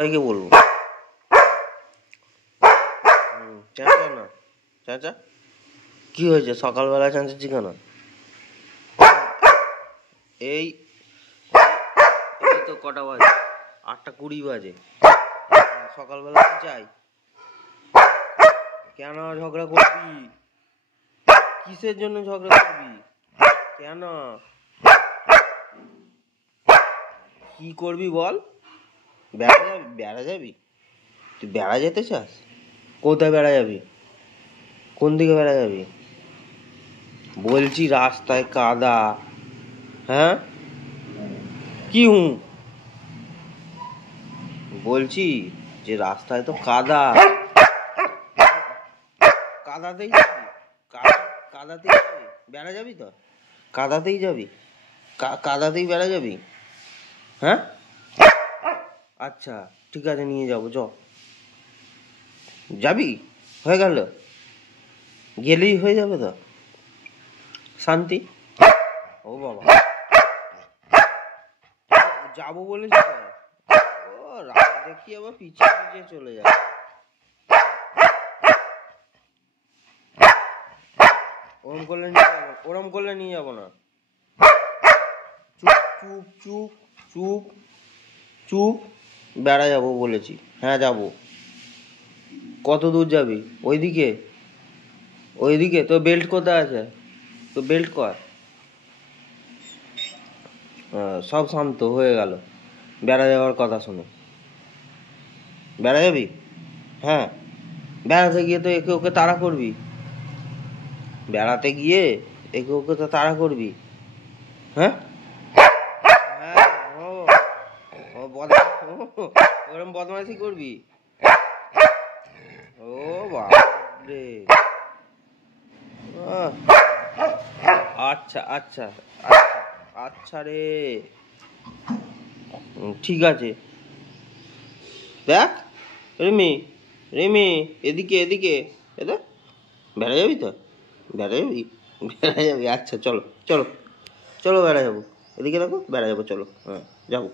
সবাইকে বলবো। চেঁচা না, চেঁচা। কি হয়েছে সকালবেলা চেঁচাচ্ছি কেন? এই এই তো কটা বাজে? 8:20 বাজে। সকালবেলা কি চাই? কেন ঝগড়া করবি? কিসের জন্য ঝগড়া করবি? কেন? কি করবি বল? বেড়া যাবি? তুই বেড়া যেতে চাস? কোথায় বেড়া যাবি? কোন দিকে বেড়া যাবি? বলছি রাস্তায় কাদা। হ্যাঁ কি বলছি যে রাস্তায় তো কাদা। কাদাতেই যাবি? কাদাতেই যাবি? বেড়া যাবি তো? কাদাতেই যাবি? কাদাতেই বেড়া যাবি? হ্যাঁ আচ্ছা ঠিক আছে, নিয়ে যাবো। যাবি? হয়ে গেল, গেলেই হয়ে যাবে তো, শান্তি। ও বাবা, যাবো বলেছি তো। ও রাত দেখি আবার পিছিয়ে পিছিয়ে চলে যাবে। ওরম করলে নিয়ে যাবো না। চুপ চুপ চুপ চুপ চুপ। বেড়া যাবো বলেছি। হ্যাঁ যাবো। কত দূর যাবি? ওইদিকে? ওইদিকে তো বেল্ট কোথায় আছে? তো বেল্ট কর। সব শান্ত হয়ে গেল বেড়া যাওয়ার কথা শুনে। বেড়া যাবি? হ্যাঁ। বেড়াতে গিয়ে তো একে ওকে তাড়া করবি। বেড়াতে গিয়ে একে ওকে তো তাড়া করবি। হ্যাঁ হ্যাঁ ওরম বদমাইশি করবি? ও বাপরে। আচ্ছা আচ্ছা আচ্ছা আচ্ছা রে, ঠিক আছে। দেখ রিমি, রিমি এদিকে এদিকে। এদা বেড়া যাবি তো? বেড়া যাবি? বেড়া যাবি? আচ্ছা চলো চলো চলো বেড়া যাবো। এদিকে দেখো বেড়া যাবো, চলো। হ্যাঁ যাবো।